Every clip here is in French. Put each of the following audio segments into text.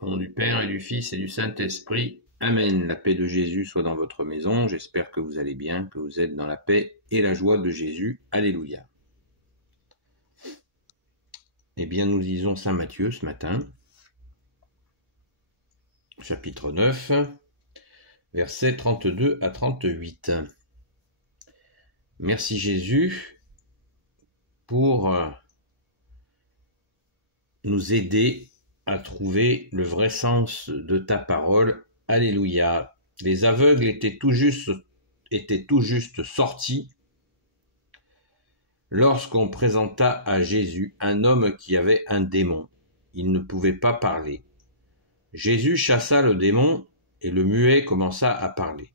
Au nom du Père et du Fils et du Saint-Esprit. Amen. La paix de Jésus soit dans votre maison. J'espère que vous allez bien, que vous êtes dans la paix et la joie de Jésus. Alléluia. Eh bien, nous lisons Saint Matthieu ce matin, chapitre 9, versets 32 à 38. Merci Jésus pour nous aider à trouver le vrai sens de ta parole. Alléluia. Les aveugles étaient tout juste sortis lorsqu'on présenta à Jésus un homme qui avait un démon. Il ne pouvait pas parler. Jésus chassa le démon et le muet commença à parler.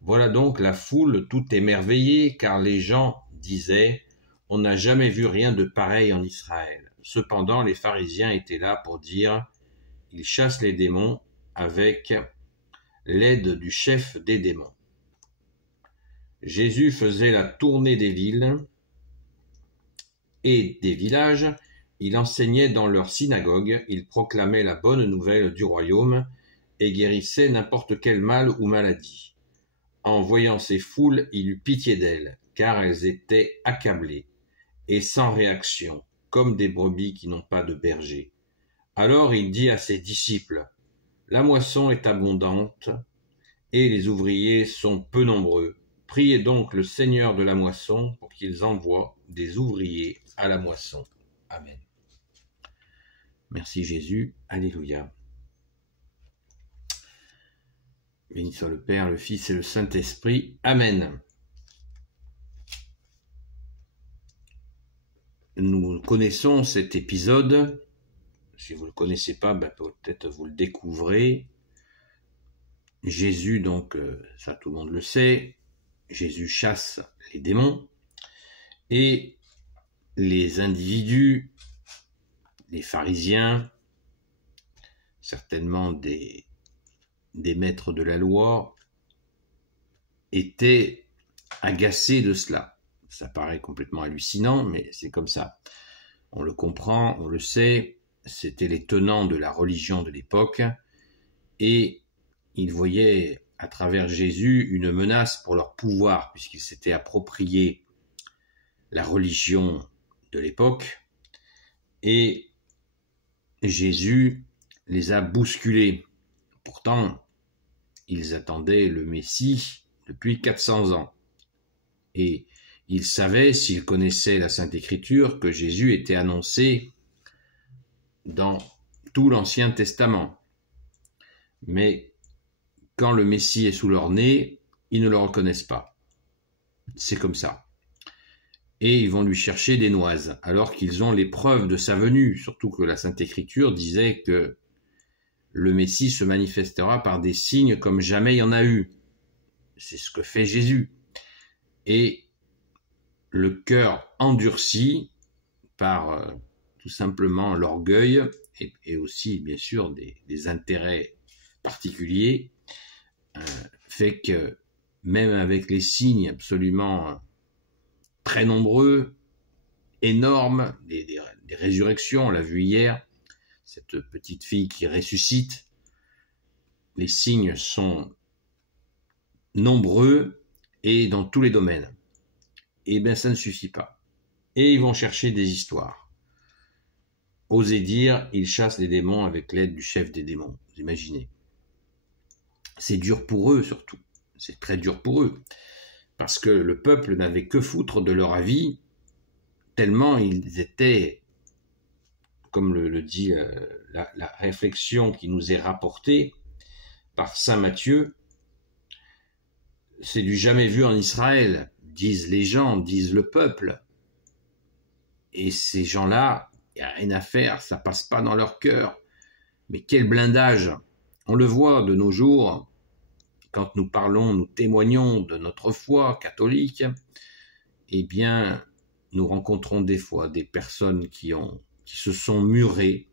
Voilà donc la foule tout émerveillée, car les gens disaient « On n'a jamais vu rien de pareil en Israël ». Cependant, les pharisiens étaient là pour dire « Il chasse les démons avec l'aide du chef des démons ». Jésus faisait la tournée des villes et des villages, il enseignait dans leurs synagogues, il proclamait la bonne nouvelle du royaume et guérissait n'importe quel mal ou maladie. En voyant ces foules, il eut pitié d'elles, car elles étaient accablées et sans réaction, comme des brebis qui n'ont pas de berger. Alors il dit à ses disciples, « La moisson est abondante et les ouvriers sont peu nombreux. Priez donc le Seigneur de la moisson pour qu'il envoie des ouvriers à la moisson. » Amen. Merci Jésus. Alléluia. Béni soit le Père, le Fils et le Saint-Esprit. Amen. Nous connaissons cet épisode. Si vous ne le connaissez pas, peut-être vous le découvrez. Jésus, donc, ça tout le monde le sait, Jésus chasse les démons et les individus, les pharisiens, certainement des maîtres de la loi, étaient agacés de cela. Ça paraît complètement hallucinant, mais c'est comme ça. On le comprend, on le sait, c'était les tenants de la religion de l'époque, et ils voyaient à travers Jésus une menace pour leur pouvoir, puisqu'ils s'étaient appropriés la religion de l'époque, et Jésus les a bousculés. Pourtant, ils attendaient le Messie depuis 400 ans, et ils savaient, s'ils connaissaient la Sainte Écriture, que Jésus était annoncé dans tout l'Ancien Testament. Mais quand le Messie est sous leur nez, ils ne le reconnaissent pas. C'est comme ça. Et ils vont lui chercher des noises, alors qu'ils ont les preuves de sa venue, surtout que la Sainte Écriture disait que le Messie se manifestera par des signes comme jamais il y en a eu. C'est ce que fait Jésus. Et le cœur endurci par tout simplement l'orgueil et aussi bien sûr des intérêts particuliers fait que même avec les signes absolument très nombreux, énormes, des résurrections, on l'a vu hier, cette petite fille qui ressuscite, les signes sont nombreux et dans tous les domaines. Et bien ça ne suffit pas. Et ils vont chercher des histoires. Osez dire, ils chassent les démons avec l'aide du chef des démons. Vous imaginez. C'est dur pour eux surtout. C'est très dur pour eux. Parce que le peuple n'avait que foutre de leur avis, tellement ils étaient, comme le dit la réflexion qui nous est rapportée par saint Matthieu, c'est du jamais vu en Israël, disent les gens, disent le peuple. Et ces gens-là, il n'y a rien à faire, ça passe pas dans leur cœur. Mais quel blindage! On le voit de nos jours, quand nous parlons, nous témoignons de notre foi catholique, eh bien, nous rencontrons des fois des personnes qui se sont murées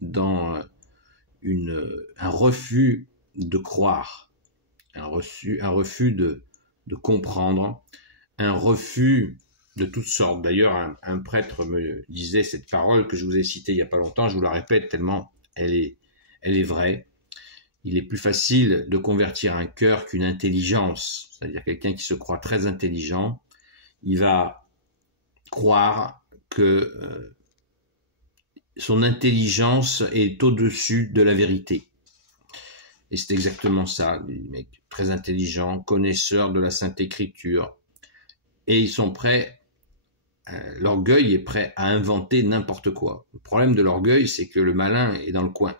dans un refus de croire, un refus de comprendre, un refus de toutes sortes. D'ailleurs, un prêtre me disait cette parole que je vous ai citée il n'y a pas longtemps, je vous la répète tellement elle est vraie. Il est plus facile de convertir un cœur qu'une intelligence. C'est-à-dire quelqu'un qui se croit très intelligent, il va croire que son intelligence est au-dessus de la vérité. Et c'est exactement ça, les mecs très intelligents, connaisseurs de la Sainte Écriture. Et ils sont prêts, l'orgueil est prêt à inventer n'importe quoi. Le problème de l'orgueil, c'est que le malin est dans le coin.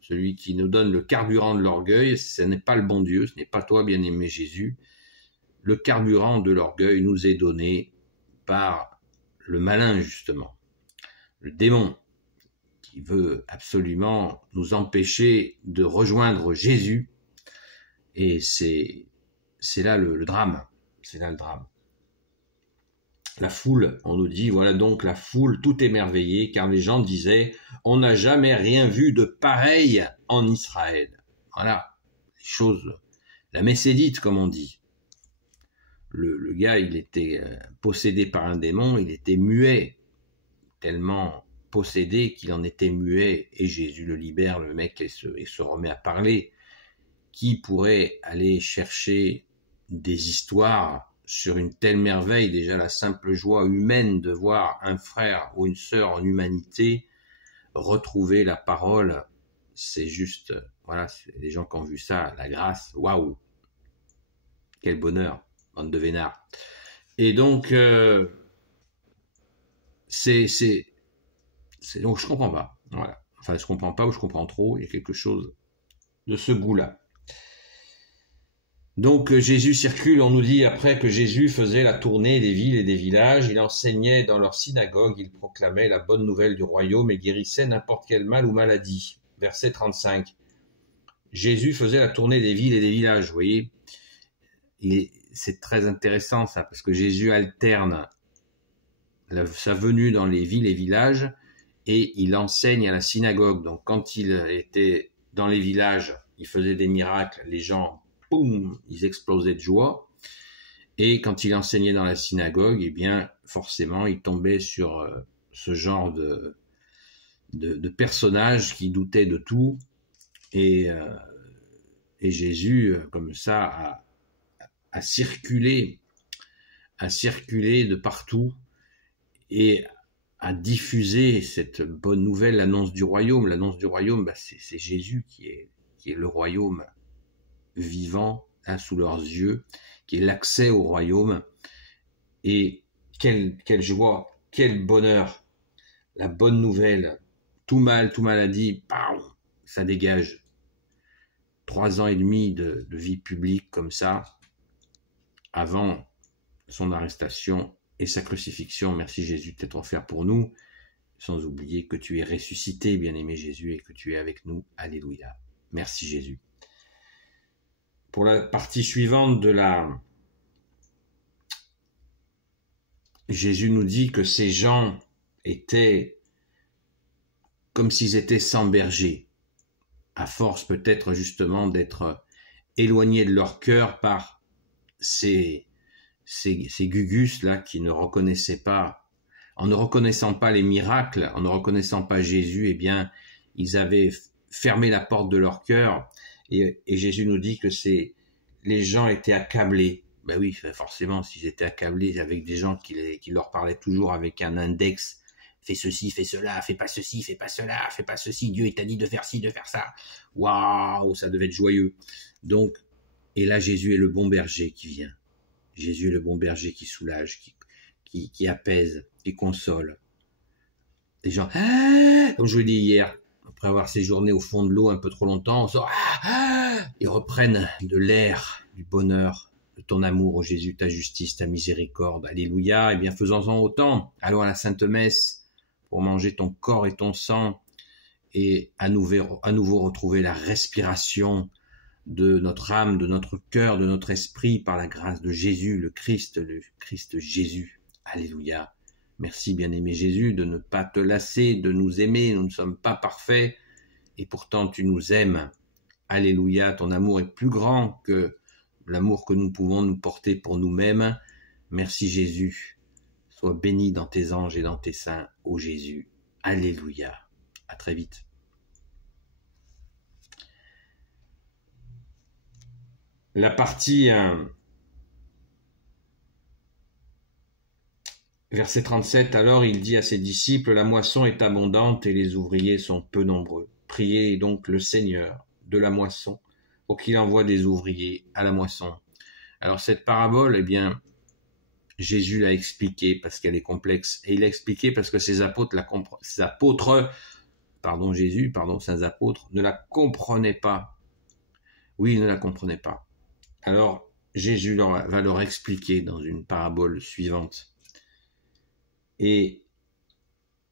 Celui qui nous donne le carburant de l'orgueil, ce n'est pas le bon Dieu, ce n'est pas toi, bien-aimé Jésus. Le carburant de l'orgueil nous est donné par le malin, justement, le démon, qui veut absolument nous empêcher de rejoindre Jésus. Et c'est là le drame. C'est là le drame. La foule, on nous dit, voilà donc la foule tout émerveillée, car les gens disaient, on n'a jamais rien vu de pareil en Israël. Voilà, les choses, la messe est dite, comme on dit. Le gars, il était possédé par un démon, il était muet, tellement possédé qu'il en était muet, et Jésus le libère, le mec, et se remet à parler. Qui pourrait aller chercher des histoires sur une telle merveille, déjà la simple joie humaine de voir un frère ou une sœur en humanité retrouver la parole, c'est juste, voilà, les gens qui ont vu ça, la grâce, waouh, quel bonheur, bande de vénards. Et donc, donc je comprends pas, voilà, enfin je comprends pas ou je comprends trop, il y a quelque chose de ce goût-là. Donc Jésus circule, on nous dit après que Jésus faisait la tournée des villes et des villages, il enseignait dans leurs synagogues, il proclamait la bonne nouvelle du royaume et guérissait n'importe quel mal ou maladie. Verset 35. Jésus faisait la tournée des villes et des villages, vous voyez. C'est très intéressant ça, parce que Jésus alterne sa venue dans les villes et villages et il enseigne à la synagogue. Donc quand il était dans les villages, il faisait des miracles, les gens... boum, ils explosaient de joie. Et quand il enseignait dans la synagogue, eh bien, forcément, il tombait sur ce genre de personnages qui doutaient de tout. Et Jésus, comme ça, a circulé de partout et a diffusé cette bonne nouvelle, l'annonce du royaume. L'annonce du royaume, bah, c'est Jésus qui est le royaume vivant là, sous leurs yeux, qui est l'accès au royaume. Et quelle joie, quel bonheur, la bonne nouvelle, tout mal, tout maladie, bam, ça dégage. 3 ans et demi de vie publique comme ça, avant son arrestation et sa crucifixion. Merci Jésus de t'être offert pour nous, sans oublier que tu es ressuscité, bien-aimé Jésus, et que tu es avec nous. Alléluia. Merci Jésus. Pour la partie suivante Jésus nous dit que ces gens étaient comme s'ils étaient sans berger, à force peut-être justement d'être éloignés de leur cœur par ces gugus là qui ne reconnaissaient pas, en ne reconnaissant pas les miracles, en ne reconnaissant pas Jésus, eh bien ils avaient fermé la porte de leur cœur. Et Jésus nous dit que les gens étaient accablés. Ben oui, forcément, s'ils étaient accablés avec des gens qui leur parlaient toujours avec un index, fais ceci, fais cela, fais pas ceci, fais pas cela, fais pas ceci, Dieu il t'a dit de faire ci, de faire ça. Waouh, ça devait être joyeux. Donc, et là Jésus est le bon berger qui vient. Jésus est le bon berger qui soulage, qui apaise, qui console. Les gens, comme je vous l'ai dit hier, après avoir séjourné au fond de l'eau un peu trop longtemps, on sort, ils reprennent de l'air, du bonheur, de ton amour, ô Jésus, ta justice, ta miséricorde. Alléluia. Eh bien, faisons-en autant. Allons à la Sainte Messe pour manger ton corps et ton sang et à nouveau retrouver la respiration de notre âme, de notre cœur, de notre esprit par la grâce de Jésus, le Christ Jésus. Alléluia. Merci, bien-aimé Jésus, de ne pas te lasser, de nous aimer. Nous ne sommes pas parfaits et pourtant tu nous aimes. Alléluia, ton amour est plus grand que l'amour que nous pouvons nous porter pour nous-mêmes. Merci Jésus. Sois béni dans tes anges et dans tes saints, ô Jésus. Alléluia. À très vite. la partie verset 37, alors il dit à ses disciples, la moisson est abondante et les ouvriers sont peu nombreux. Priez donc le Seigneur de la moisson pour qu'il envoie des ouvriers à la moisson. Alors cette parabole, eh bien, Jésus l'a expliquée parce qu'elle est complexe. Et il l'a expliquée parce que ses apôtres, ses apôtres ne la comprenaient pas. Oui, ils ne la comprenaient pas. Alors, Jésus va leur expliquer dans une parabole suivante. Et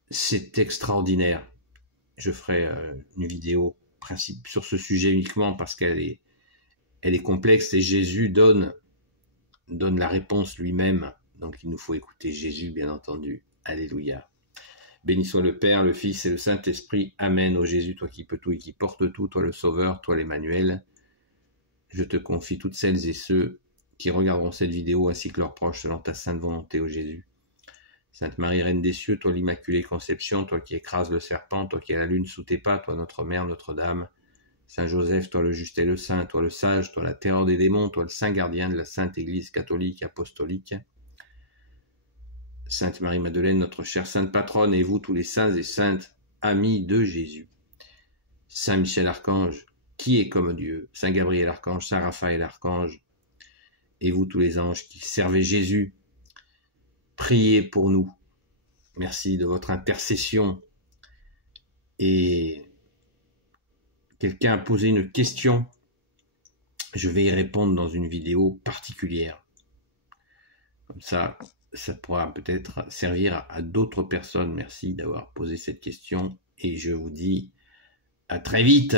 c'est extraordinaire. Je ferai une vidéo sur ce sujet uniquement parce qu'elle est complexe et Jésus donne la réponse lui-même. Donc il nous faut écouter Jésus, bien entendu. Alléluia. Béni soit le Père, le Fils et le Saint-Esprit. Amen. Ô Jésus, toi qui peux tout et qui portes tout, toi le Sauveur, toi l'Emmanuel. Je te confie toutes celles et ceux qui regarderont cette vidéo ainsi que leurs proches selon ta sainte volonté, ô Jésus. Sainte Marie, Reine des cieux, toi l'Immaculée Conception, toi qui écrases le serpent, toi qui as la lune sous tes pas, toi notre Mère, Notre-Dame. Saint Joseph, toi le juste et le saint, toi le sage, toi la terreur des démons, toi le saint gardien de la Sainte Église catholique apostolique. Sainte Marie-Madeleine, notre chère sainte patronne, et vous tous les saints et saintes, amis de Jésus. Saint Michel Archange, qui est comme Dieu, Saint Gabriel Archange, Saint Raphaël Archange, et vous tous les anges qui servez Jésus, priez pour nous. Merci de votre intercession. Et quelqu'un a posé une question, je vais y répondre dans une vidéo particulière. Comme ça pourra peut-être servir à d'autres personnes. Merci d'avoir posé cette question et je vous dis à très vite.